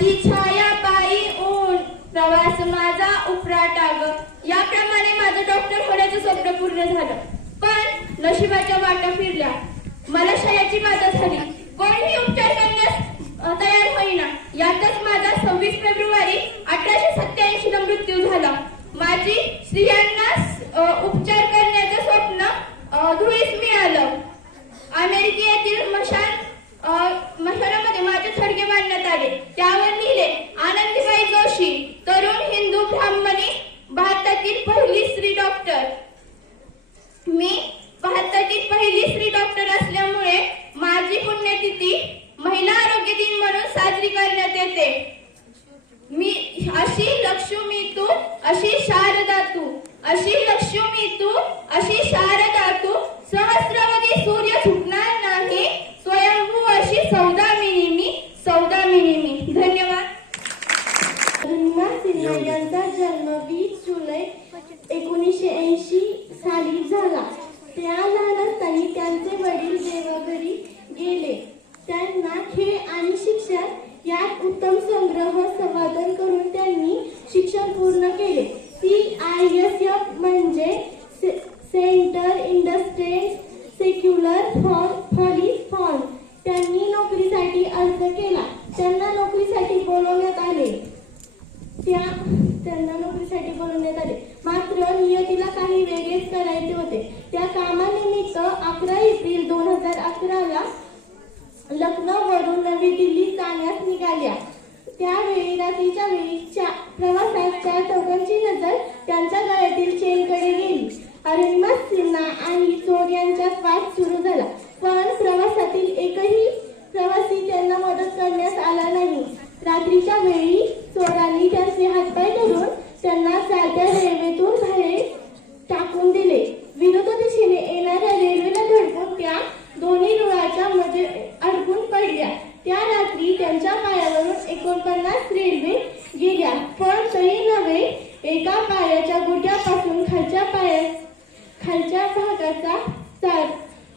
माझी छाया बाई ऊन प्रवास माझा उपराटा ग याप्रमाणे माझं डॉक्टर होण्याचं स्वप्न पूर्ण झालं. पण नशिबाच्या वाटा फिरल्या. मला शयाची बाधा झाली. कोणीही उपचार करण्यास तयार होईना. यातच माझा सव्वीस फेब्रुवारी अठराशे सत्याऐंशी ला मृत्यू झाला. माझी स्त्रियांना उपचार करण्याचं स्वप्न धुळीस मिळालं. अमेरिकेतील मशाल शहरामध्ये माझे थडगे आले. त्यावर लिहिले आनंदीबाई जोशी तरुण हिंदू ब्राह्मणी भारतातील पहिली स्त्री डॉक्टर मी भारतातील पहिली स्त्री डॉक्टर असल्यामुळे माझी पुण्यतिथी महिला आरोग्य दिन म्हणून साजरी करण्यात येते. मी अशी लक्ष्मी तू अशी शारदा तू अशी लक्ष्मी तू अशी शारदा अर्ज केला. त्यांना नोकरीसाठी बोलवण्यात आले. त्या त्यांना नोकरीसाठी बोलवण्यात आले. अडकून पडल्या. त्या रात्री त्यांच्या पायावरून एकोणपन्नास रेल्वे गेल्या. पण तरी नव्हे एका पायाच्या गोट्यापासून खालच्या पाया खालच्या भागाचा चार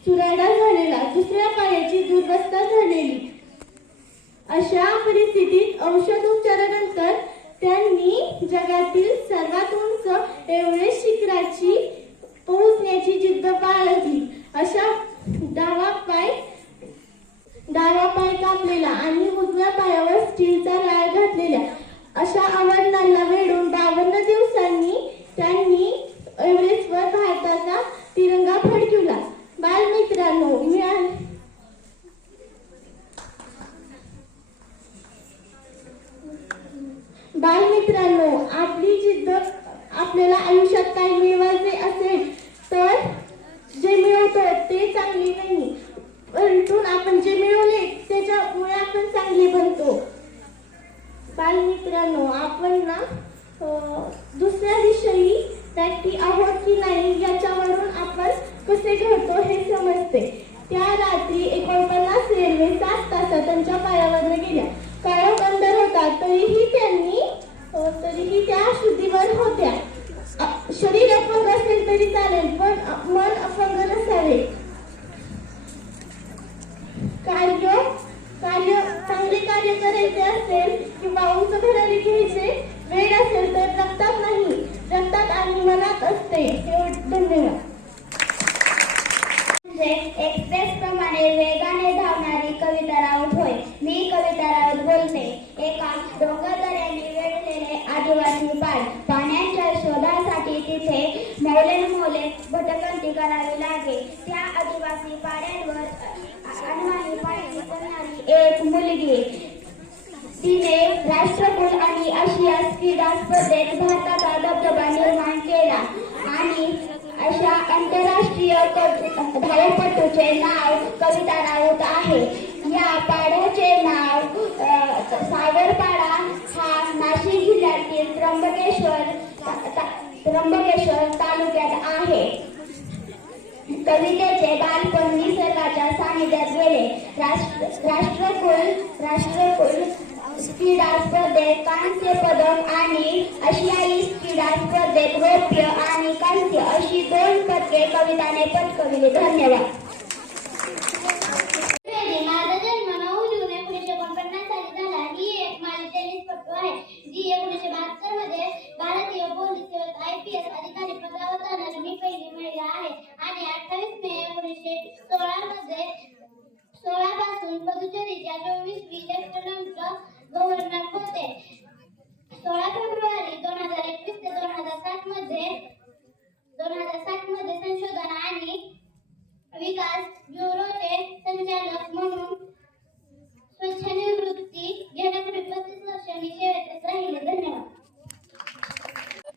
चुराडा झालेला दुसऱ्या पायाची दुर्वस्था झालेली. अशा परिस्थितीत औषधोपचारानंतर त्यांनी जगातील सर्वात उंच एव्हरेस्ट शिखराची पोहोचण्याची जिद्द बाळगली अशा डावा पाय डावा पाय कापलेला आणि उजव्या पायावर स्टीलचा लाळ घातलेल्या अशा आव्हानांना वेढून बावन्न दिवसांनी त्यांनी एव्हरेस्टवर भारताचा तिरंगा फडकवला. बालमित्रांनो बालमित्रांनो आपली जिद्द आपल्याला आयुष्यात काही मिळवायचे असेल तर जे मिळवतो ते चांगले नाही. परंतु आपण जे मिळवले त्याच्यामुळे आपण चांगले बनतो. बालमित्रांनो आपण ना दुसऱ्या विषयी व्यक्ती आहोत की नाही याच्यावरून आपण कसे घडतो हे समजते. त्या रात्री एकोणपन्नास रेल्वे सात तासात त्यांच्या पायावर गेल्या. काळोख अंधार होता तरीही त्यांनी तरीही त्या शुद्धीवर होत्या. शरीर अपंग असेल तरी चालेल पण मन अपंग नसावे कार्य कार्य चांगले कार्य करायचे असेल किंवा उंच भरारी वेळ असेल तर रक्तात नाही. रक्तात आणि मनात असते. एवढं धन्यवाद. म्हणजे एक्सप्रेस प्रमाणे वेगाने धावणारी कविता राऊत होय. मी कविता राऊत बोलते. एका डोंगरदऱ्याने वेढलेले आदिवासी पाड पाण्याच्या शोधासाठी तिथे मौले मोले भटकंती करावी लागे. त्या आदिवासी पाड्यांवर अनवाणी पाणी करणारी एक मुलगी. तिने राष्ट्रकुल आणि आशिया क्रीडा स्पर्धेत भारताचा दबदबा निर्माण केला. आणि अशा आंतरराष्ट्रीय धावपटूचे नाव कविता राऊत आहे. या पाड्याचे नाव सागरपाडा हा नाशिक जिल्ह्यातील त्र्यंबकेश्वर त्र्यंबकेश्वर तालुक्यात आहे. कवितेचे बालपण निसर्गाच्या सानिध्यात गेले. राष्ट्र राष्ट्रकुल राष्ट्रकुल क्रीडा स्पर्धेत कांस्य पदक आणि आशियाई क्रीडा स्पर्धेत रौप्य आणि कांस्य अशी दोन पदके कविताने पटकविली. धन्यवाद. माझा जन्म नऊ जून एकोणीसशे एकोणपन्नास साली झाला. ही एक माझी टेनिसपटू आहे. जी एकोणीसशे बहात्तरमध्ये भारतीय पोलीस सेवेत आय पी एस अधिकारी पदावर जाणारी मी पहिली महिला आहे. आणि अठ्ठावीस मे एकोणीसशे सोळा मध्ये सोळा पासून पुदुचेरीच्या चोवीसवी लेफ्टनंट गव्हर्नर होते सोळा फेब्रुवारी दोन हजार एकवीस ते दोन हजार सात मध्ये दोन हजार सात मध्ये संशोधन आणि विकास ब्युरोचे संचालक म्हणून स्वच्छ निवृत्ती घेण्यापूर्वी पस्तीस वर्षांनी सेवेत राहिले. धन्यवाद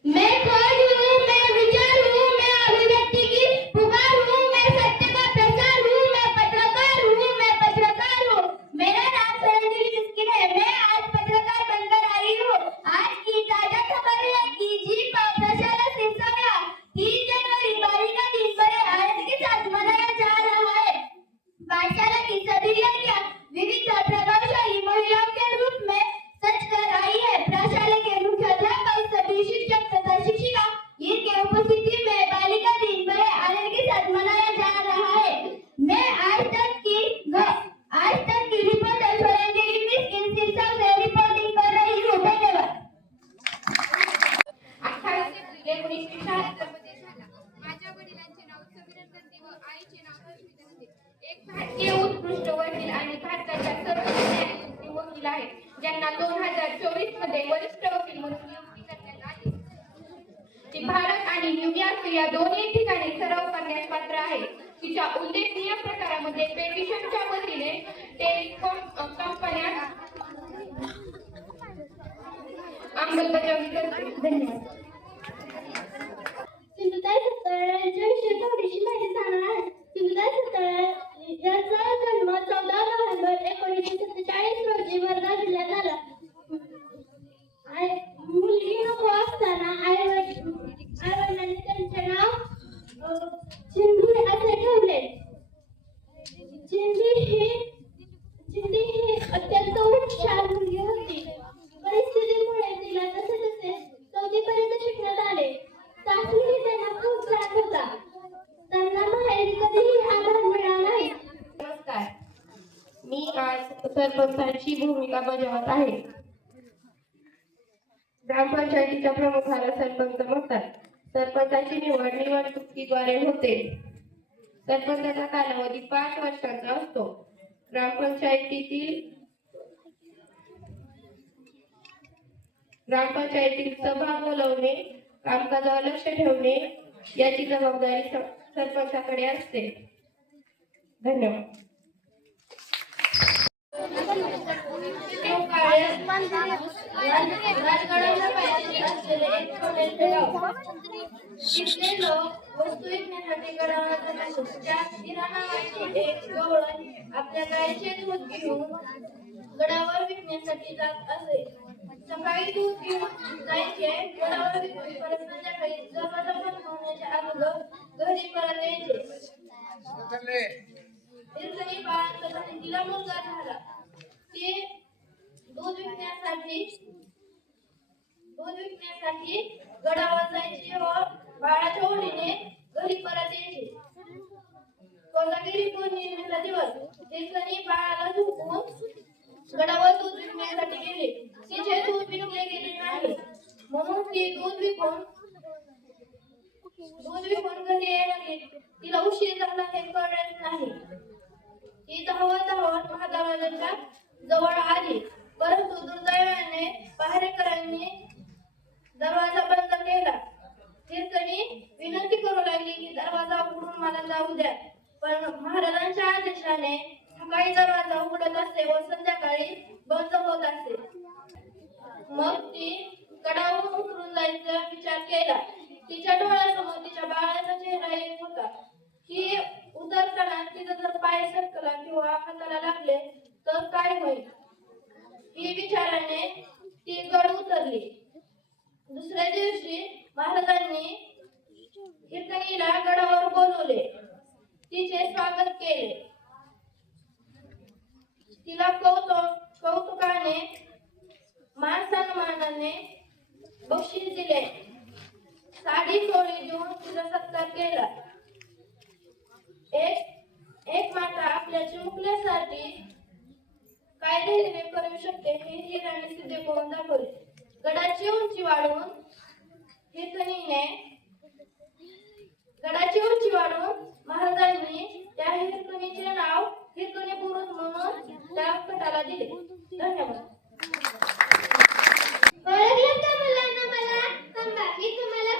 मैं खोज हूँ मैं विचार हूँ मैं अभिव्यक्ति की पुकार हूँ मैं सत्य का प्रचार हूँ मैं पत्रकार हूँ मैं पत्रकार हूँ मेरा नाम सरंजनी मिस्किन है मैं आज पत्रकार बनकर या दोन्ही ठिकाणी सराव करण्यास पात्र आहे तिच्या उल्लेखनीय प्रकारामध्ये पेटिशनच्या वतीने टेलिकॉम कंपन्या अंमलबजावणी करते धन्यवाद. सिंधुताई थोडीशी माहिती सांगणार आहे. सिंधुताई यांचा जन्म चौदा नोव्हेंबर एकोणीसशे सत्तेचाळीस रोजी वर्धा जिल्ह्यात झाला. मुलगी नको असताना आई वडिलांनी त्यांचे नाव चिंधी असे ठेवले चिंधी ही चिंधी ही अत्यंत हुशार मुलगी होती. परिस्थितीमुळे तिला जसे जसे चौथीपर्यंत शिकण्यात आले. सासूही त्यांना खूप त्रास होता. त्यांना बाहेर कधीही आधार मिळाला नाही. नमस्कार. मी आज सरपंचाची भूमिका बजावत आहे. ग्रामपंचायतीच्या प्रमुखाला सरपंच म्हणतात. सरपंचाची निवड निवडणुकीद्वारे होते. सरपंचाचा कालावधी पाच वर्षांचा असतो. ग्रामपंचायतीतील ग्रामपंचायतीतील सभा बोलवणे कामकाजावर लक्ष ठेवणे याची जबाबदारी सरपंचाकडे असते. धन्यवाद. असलेले तिथले लोक वस्तू विकण्यासाठी गडावर जात त्यात एक गवळण आपल्या गायचे दूध घेऊन गडावर विकण्यासाठी जात असे सकाळी दूध घेऊन जायचे गडावर विकून परत संध्याकाळी जबरदस्त होण्याच्या अगोदर घरी परत यायचे हिरकणी बाळांचा मुलगा झाला ते दूध विकण्यासाठी दूध विकण्यासाठी गडावर जायची व बाळाच्या ओढीने घरी परत यायची. कोजागिरी पौर्णिमेचा दिवस हिरकणी बाळाला झोपून गडावर दूध विकण्यासाठी गेले. तिचे दूध विकले गेले नाही. म्हणून ती दूध विकून दूध विकून घरी यायला गेली तिला उशीर झाला हे कळत नाही. ती धावत धावत महादेवाच्या जवळ आली. परंतु दुर्दैवाने पहारेकरांनी दरवाजा बंद केला. हिरकणी विनंती करू लागली की दरवाजा उघडून मला जाऊ द्या. पण महाराजांच्या आदेशाने सकाळी दरवाजा उघडत असते व संध्याकाळी बंद होत असते. मग ती कडावर उतरून जायचा विचार केला. तिच्या डोळ्यासमोर तिच्या बाळाचा चेहरा येत होता. की उतरताना तिचा जर पाय सरकला किंवा हाताला लागले तर काय होईल? ही विचाराने ती गड उतरली. दुसऱ्या दिवशी महाराजांनी कीर्तनीला गडावर बोलवले. तिचे स्वागत केले. तिला कौतुक कौतुकाने मान सन्मानाने बक्षीस दिले. साडी चोळी देऊन तिचा सत्कार केला. एक एक माता आपल्या चिमुकल्यासाठी काय धैर्य करू शकते. हे हिराने सिद्ध करून दाखवले. गडाची उंची वाढवून हिरकणीने गडाची उंची वाढवून महाराजांनी त्या हिरकणीचे नाव हिरकणी बुरुज म्हणून त्या गटाला दिले. धन्यवाद. मला?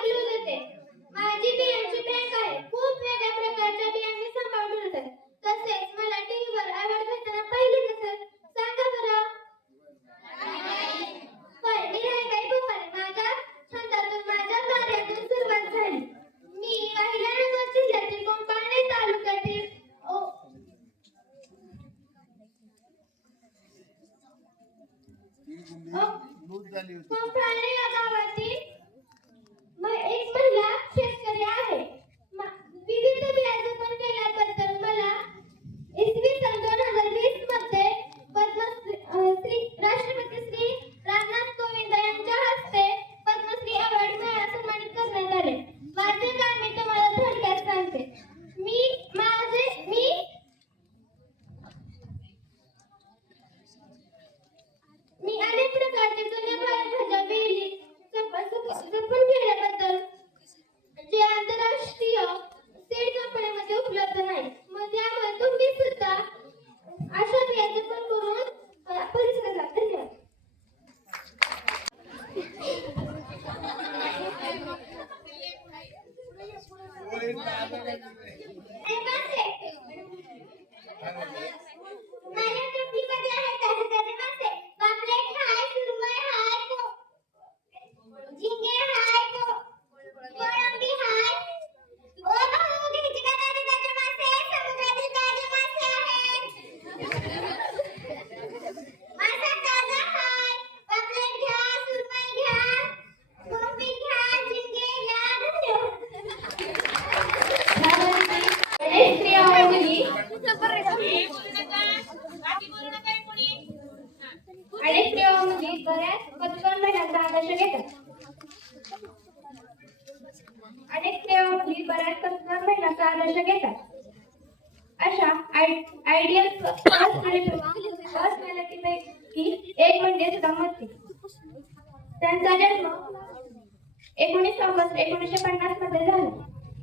एकोणीस ऑगस्ट एकोणीसशे पन्नासमध्ये झाले.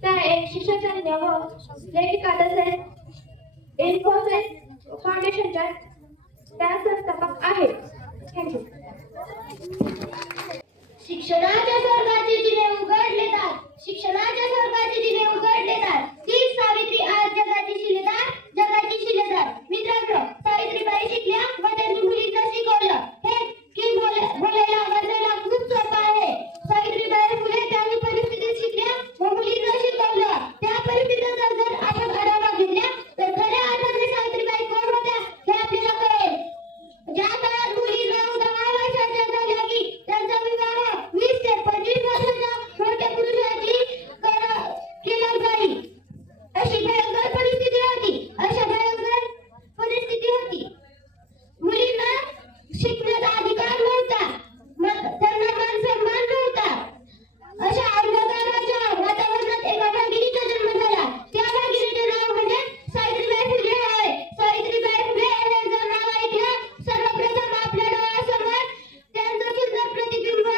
त्या एक शिक्षकतज्ञ व लेखिका तसेच इन्फोसिस फाउंडेशनच्या त्या संस्थापक आहेत. थँक्यू शिक्षणाच्या स्वर्गाचे दिवे उघडले तर शिक्षणाच्या स्वर्गाचे दिवे उघडले तर तीच सावित्री आज जगाची शिलेदार जगाची शिलेदार. मित्रांनो सावित्रीबाई शिकल्या व त्यांनी मुलींना शिकवलं हे की बोल- बोलायला वाचायला खूप सोपं आहे. सावित्रीबाई फुले त्यांनी परिस्थितीत शिकल्या व मुलींना शिकवलं. त्या परिस्थितीचा जर आपण आढावा घेतला तर खऱ्या अर्थाने सावित्रीबाई कोण होत्या हे आपल्याला कळेल ज्या काळात मुली नऊ दहा वर्षाच्या झाल्या की त्यांचा विवाह वीस ते पंचवीस वर्षाच्या मोठ्या पुरुषाची करा- केला जाईल अशी भयंकर परिस्थिती होती अशा भयंकर परिस्थिती होती मुलींना शिकण्याचा अधिकार नव्हता म- त्यांना मान सन्मान नव्हता अशा अंधकाराच्या वातावरणात एका भगिनीचा जन्म झाला त्या भगिनीचे नाव म्हणजे सावित्रीबाई फुले आहे सावित्रीबाई फुले हे जर नाव ऐकलं सर्वप्रथम आपल्या डोळ्यासमोर त्यांचं सुंदर प्रतिबिंब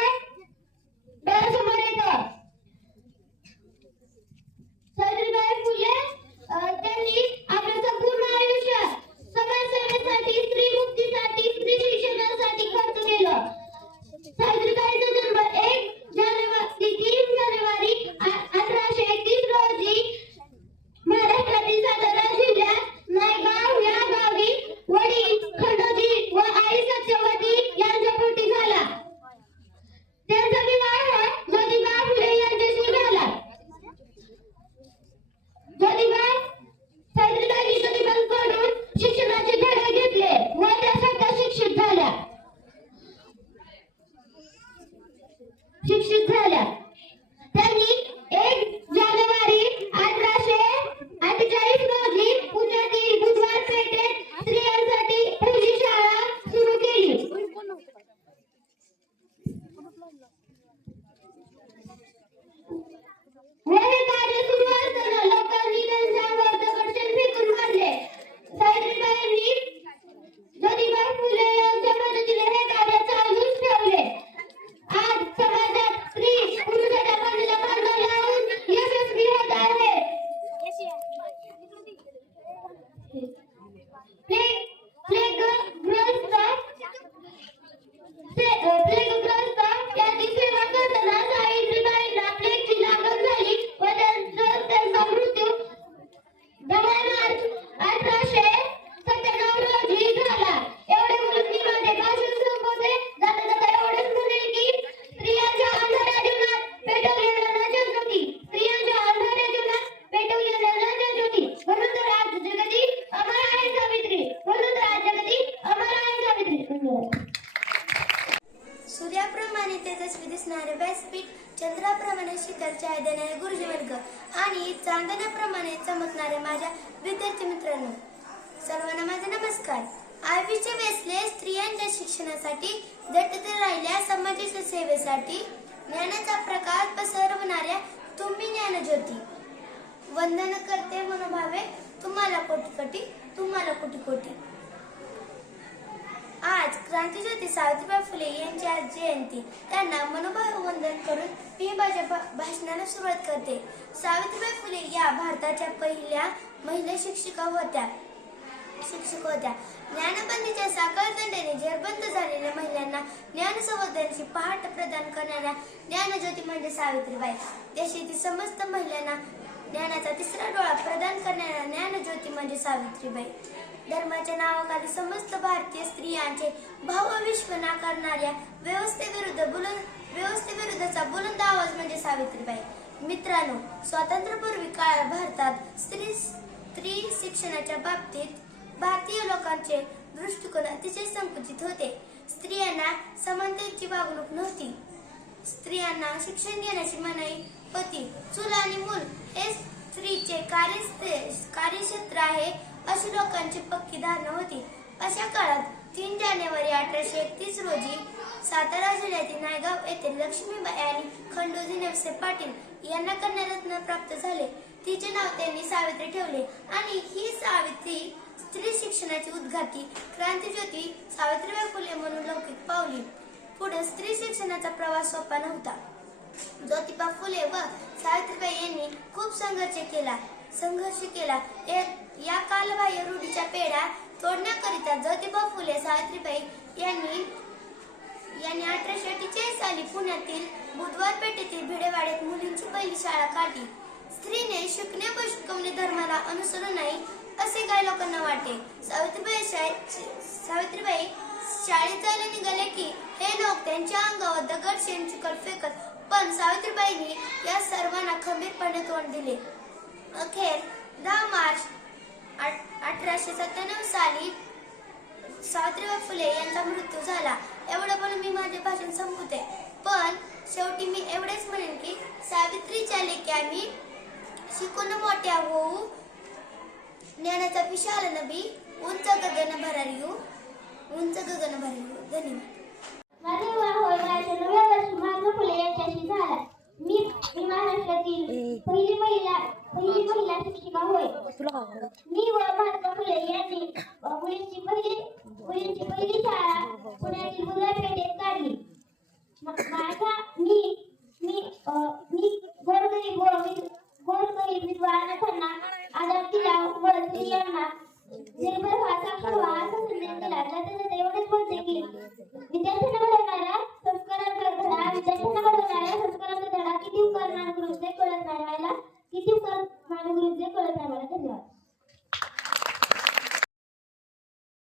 डोळ्यासमोर येतं सावित्रीबाई फुले अं, त्यांनी आपलं संपूर्ण आयुष्य समाजसेवेसाठी स्त्री मुक्तीसाठी स्त्री शिक्षणासाठी खर्च केलं सावित्रीबाईचा जन्म एक जानेवारी तीन जानेवारी आ- अठराशे एकतीस रोजी महाराष्ट्रातील सातारा जिल्ह्यात नायगाव या गावी वडील खंडोजी व आई सत्यवती यांच्या पोटी झाला त्यांचा विवाह ज्योतिबा फुले यांच्याशी झाला ज्योतिबा सावित्रीबाई ज्योतिबांकडून शिक्षणाचे धडे घेतले व त्या स्वतः शिक्षित झाल्या शिक्षित झाल्या त्यांनी एक जानेवारी अठराशे अठ्ठेचाळीस रोजी पुण्यातील बुधवार पेठेत स्त्रियांसाठी पहिली शाळा सुरू केली व हे कार्य सुरू असताना लोकांनी त्यांच्यावर दगडशेठ फेकून मारले सावित्रीबाईंनी ज्योतिबा फुले यांच्या मदतीने हे कार्य चालूच ठेवले आज समाजात स्त्री पुरुषाच्या बाजूला खांदा लावून यशस्वी होत आहे प्लेग प्लेगग्रस्त प्ले- अ, प्लेगग्रस्त यांची सेवा करताना सावित्रीबाईंना प्लेगची लागण झाली व त्यांचा त्यांचा मृत्यू दहा मार्च अठराशे सत्त्याण्णव रोजी झाला एवढे बोलून मी माझे भाषण संपवते जाता जाता एवढेच म्हणेल की स्त्रियांच्या अंधाऱ्या जीवनात पेटवलेल्या नच्या ज्योती स्त्रियांच्या अंधाऱ्या जीवनात पेटवलेल्या नच्या ज्योती म्हणून तर आज जगती अमर आहे सावित्री म्हणून तर आज जगती अमर आहे सावित्री धन्यवाद सूर्याप्रमाणे तेजस्वी दिसणारे व्यासपीठ चंद्राप्रमाणे शीतल छाया देणारे गुरुजीवर्ग आणि चांदण्याप्रमाणे चमकणारे माझ्या विद्यार्थी मित्रांनो सर्वांना माझा नमस्कार आयवीचे वेसले स्त्रियांच्या शिक्षणासाठी झटते राहिल्या समाजाच्या सेवेसाठी ज्ञानाचा प्रकाश पसरवणाऱ्या तुम्ही ज्ञानज्योती वंदन करते मनोभावे तुम्हाला कोटी कोटी तुम्हाला कोटी कोटी आज क्रांतीज्योती सावित्रीबाई फुले यांची आज जयंती. त्यांना मनोभाव वंदन करून मी माझ्या भा- भाषणाला सुरुवात करते. सावित्रीबाई फुले या भारताच्या पहिल्या महिला शिक्षिका होत्या. शिक्षक होत्या. ज्ञानबंदीच्या साखर दंडेने जेरबंद झालेल्या महिलांना ज्ञान संवर्धनाची पहाट प्रदान करणाऱ्या ज्ञानज्योती म्हणजे सावित्रीबाई. देशातील समस्त महिलांना ज्ञानाचा तिसरा डोळा प्रदान करणाऱ्या ज्ञानज्योती म्हणजे सावित्रीबाई. धर्माच्या नावाखाली समस्त भारतीय स्त्रियांचे भावविश्व नाकारणाऱ्या व्यवस्थेविरुद्ध बुलंद व्यवस्थेविरुद्धचा बुलंद आवाज म्हणजे सावित्रीबाई. मित्रांनो स्वातंत्र्यपूर्वी काळ भारतात स्त्री स्त्री शिक्षणाच्या बाबतीत भारतीय लोकांचे दृष्टिकोन अतिशय संकुचित होते. स्त्रियांना समानतेची वागणूक नव्हती. स्त्रियांना शिक्षण घेण्याची मनाई होती. चूल आणि मूल हे स्त्रीचे कार्य कार्यक्षेत्र आहे. अशी लोकांची पक्की धारणा होती. अशा काळात तीन जानेवारी अठराशे एकतीस रोजी सातारा जिल्ह्यातील नायगाव येथे लक्ष्मीबाई आणि खंडोजी नेवसे पाटील यांना कन्यारत्न प्राप्त झाले. तिचे नाव त्यांनी सावित्री ठेवले आणि ही सावित्री स्त्री शिक्षणाची उद्घाटी क्रांतीज्योती सावित्रीबाई फुले म्हणून लौकिक पावली. पुढे स्त्री शिक्षणाचा प्रवास सोपा नव्हता. ज्योतिबा फुले व सावित्रीबाई यांनी खूप संघर्ष केला. संघर्ष केला. या- या कालबाह्य रूढीच्या पेढ्या तोडण्याकरिता ज्योतिबा फुले सावित्रीबाई यांनी यांनी अठराशे अठ्ठेचाळीस साली पुण्यातील बुधवार पेठेतील भिडेवाड्यात मुलींची पहिली शाळा काढली. स्त्रीने शिकणे व शिकवणे धर्माला अनुसरून नाही असे काही लोकांना वाटे सावित्रीबाई शाळेत सावित्रीबाई शाळेत जायला निघाले की हे लोक त्यांच्या अंगावर दगड शेण चिकट फेकत पण सावित्रीबाईंनी या सर्वांना खंबीरपणे तोंड दिले. अखेर दहा मार्च अठराशे सत्त्याण्णव साली सावित्रीबाई फुले यांचा मृत्यू झाला. एवढं पण मी माझे भाषण संपवते. पण शेवटी मी एवढेच म्हणेन की सावित्रीच्या लेखी आम्ही शिकून मोठ्या होऊ. ज्ञानाचा विशाल नबी उंच गगन भरारियू